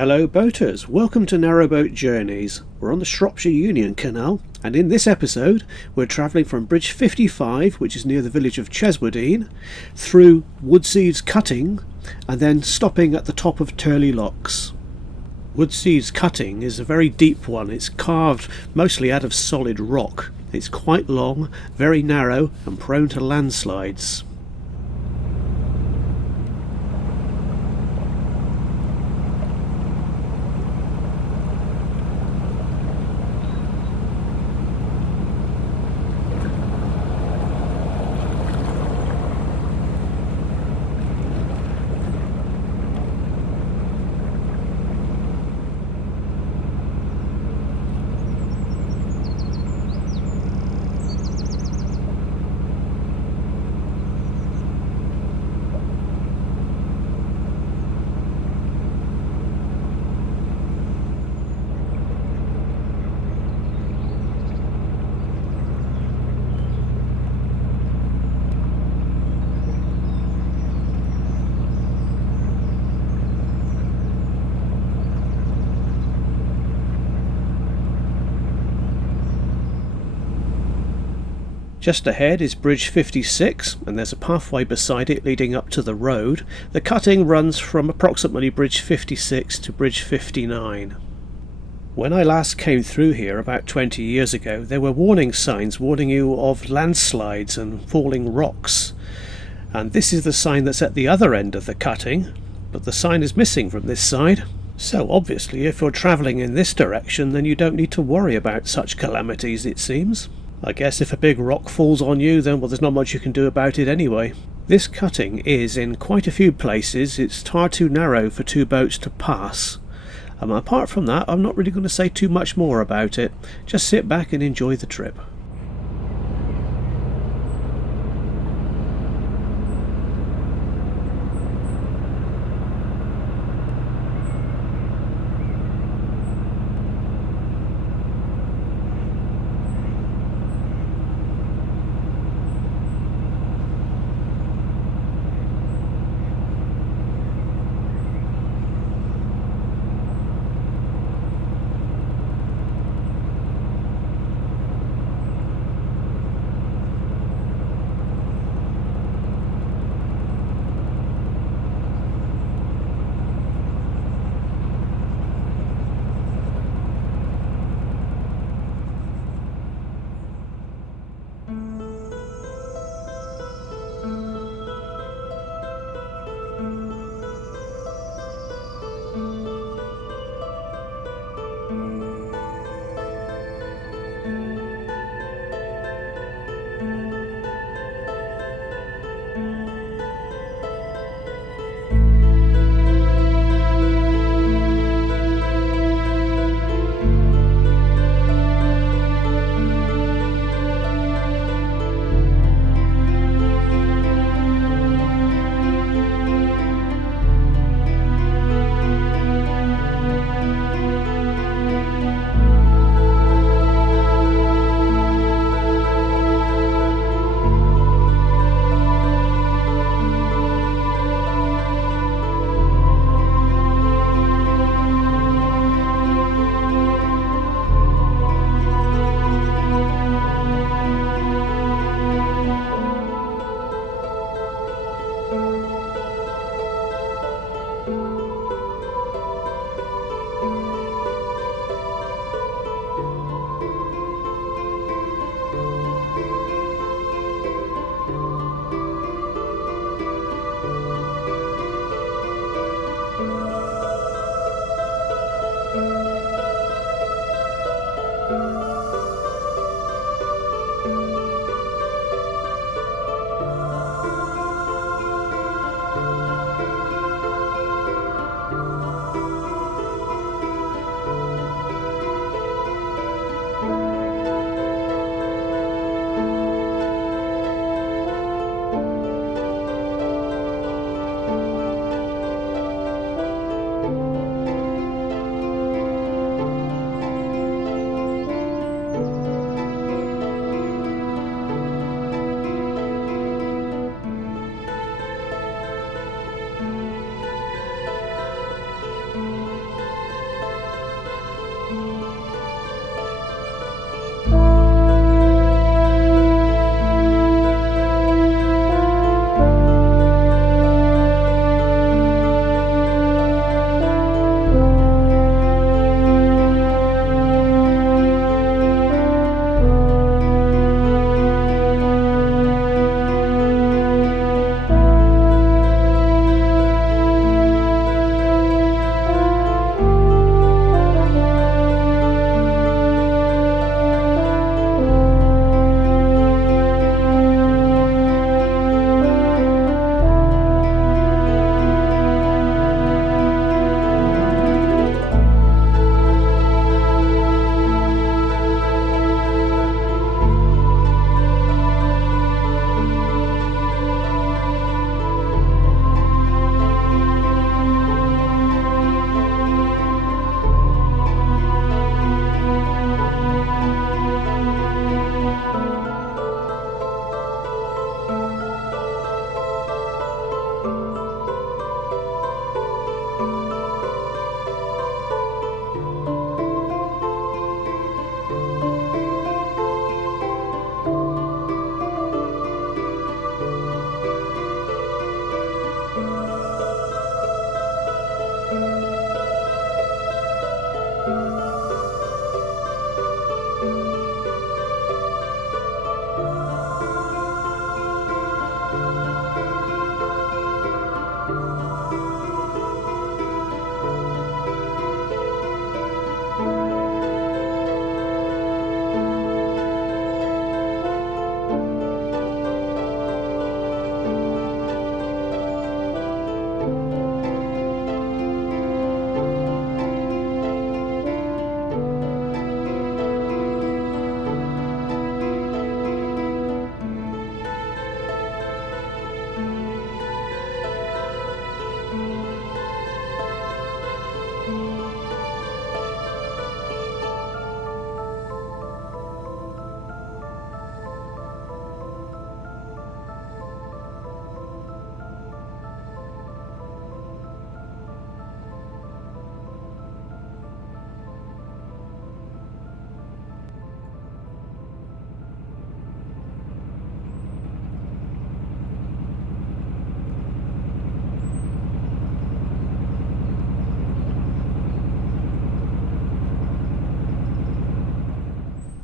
Hello boaters, welcome to Narrowboat Journeys. We're on the Shropshire Union Canal, and in this episode we're travelling from Bridge 55, which is near the village of Cheswardine, through Woodseaves Cutting, and then stopping at the top of Tyrley Locks. Woodseaves Cutting is a very deep one. It's carved mostly out of solid rock. It's quite long, very narrow and prone to landslides. Just ahead is Bridge 56, and there's a pathway beside it leading up to the road. The cutting runs from approximately Bridge 56 to Bridge 59. When I last came through here about 20 years ago, there were warning signs warning you of landslides and falling rocks. And this is the sign that's at the other end of the cutting, but the sign is missing from this side. So obviously if you're travelling in this direction, then you don't need to worry about such calamities, it seems. I guess if a big rock falls on you, then well, there's not much you can do about it anyway. This cutting is in quite a few places. It's far too narrow for two boats to pass. Apart from that, I'm not really going to say too much more about it. Just sit back and enjoy the trip.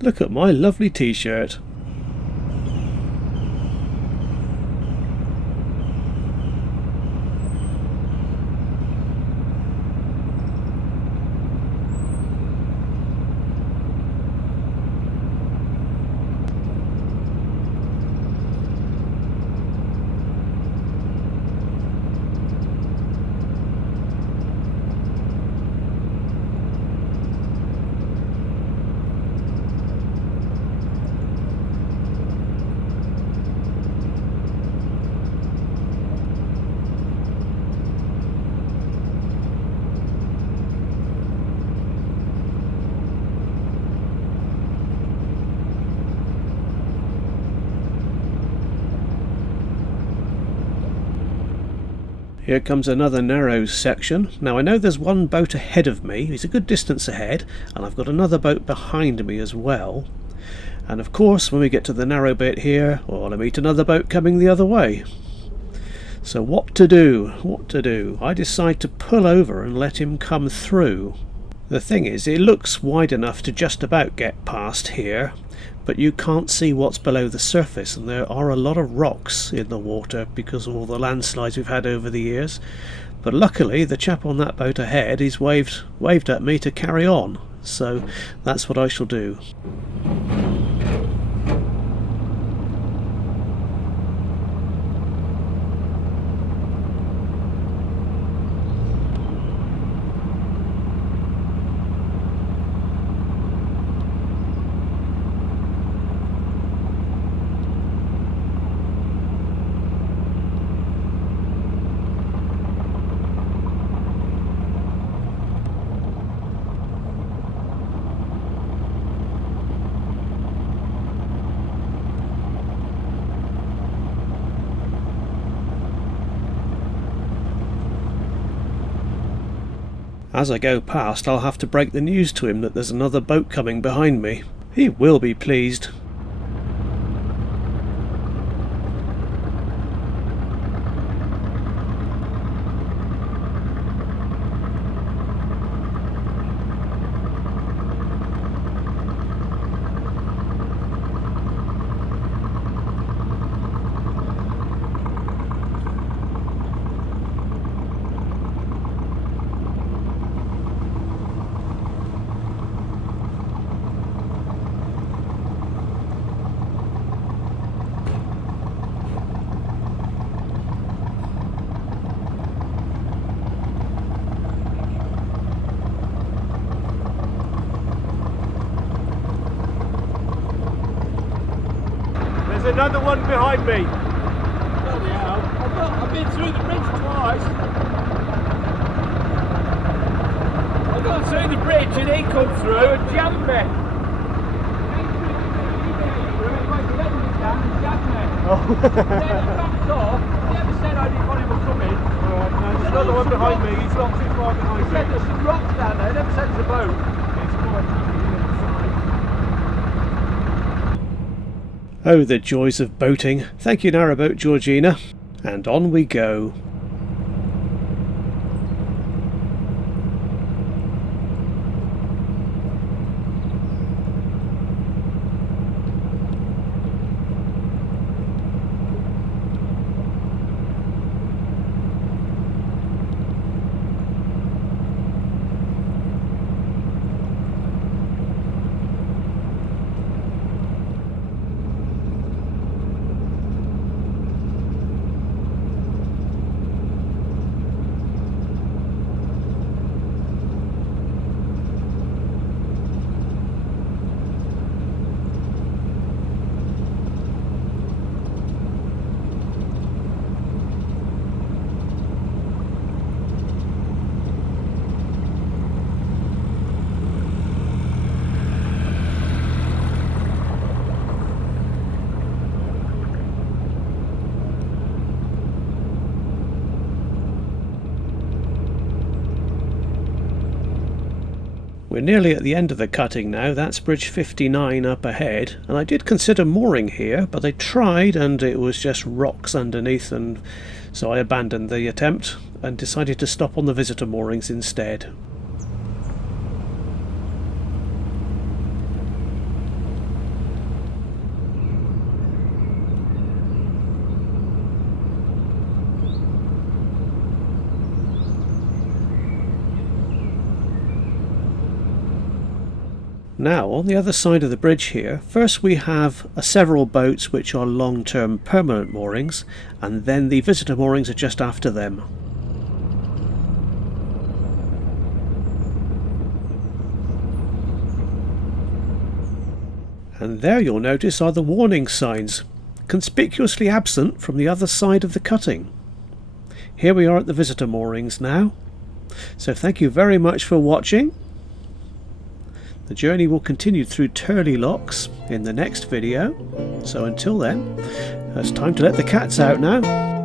Look at my lovely t-shirt. Here comes another narrow section. Now I know there's one boat ahead of me, he's a good distance ahead, and I've got another boat behind me as well. And of course when we get to the narrow bit here, I'll meet another boat coming the other way. So what to do? What to do? I decide to pull over and let him come through. The thing is, it looks wide enough to just about get past here, but you can't see what's below the surface, and there are a lot of rocks in the water because of all the landslides we've had over the years. But luckily the chap on that boat ahead, he's waved at me to carry on, so that's what I shall do. As I go past, I'll have to break the news to him that there's another boat coming behind me. He will be pleased. Another one behind me. Bloody hell. I've been through the bridge twice. I got through the bridge and he come through and jammed me. Oh. Then he backed off. He never said I didn't want him to come in. Alright, no, there's another one behind me. He's not too far behind He me. said there's some rocks down there. He never said there's a boat. It's quite happy on the side. Oh, the joys of boating. Thank you, Narrowboat Georgina. And on we go. We're nearly at the end of the cutting now. That's bridge 59 up ahead, and I did consider mooring here, but I tried and it was just rocks underneath, and so I abandoned the attempt and decided to stop on the visitor moorings instead. Now, on the other side of the bridge here, first we have several boats which are long-term permanent moorings, and then the visitor moorings are just after them. And there you'll notice are the warning signs, conspicuously absent from the other side of the cutting. Here we are at the visitor moorings now. So thank you very much for watching. The journey will continue through Tyrley locks in the next video. So until then, it's time to let the cats out now.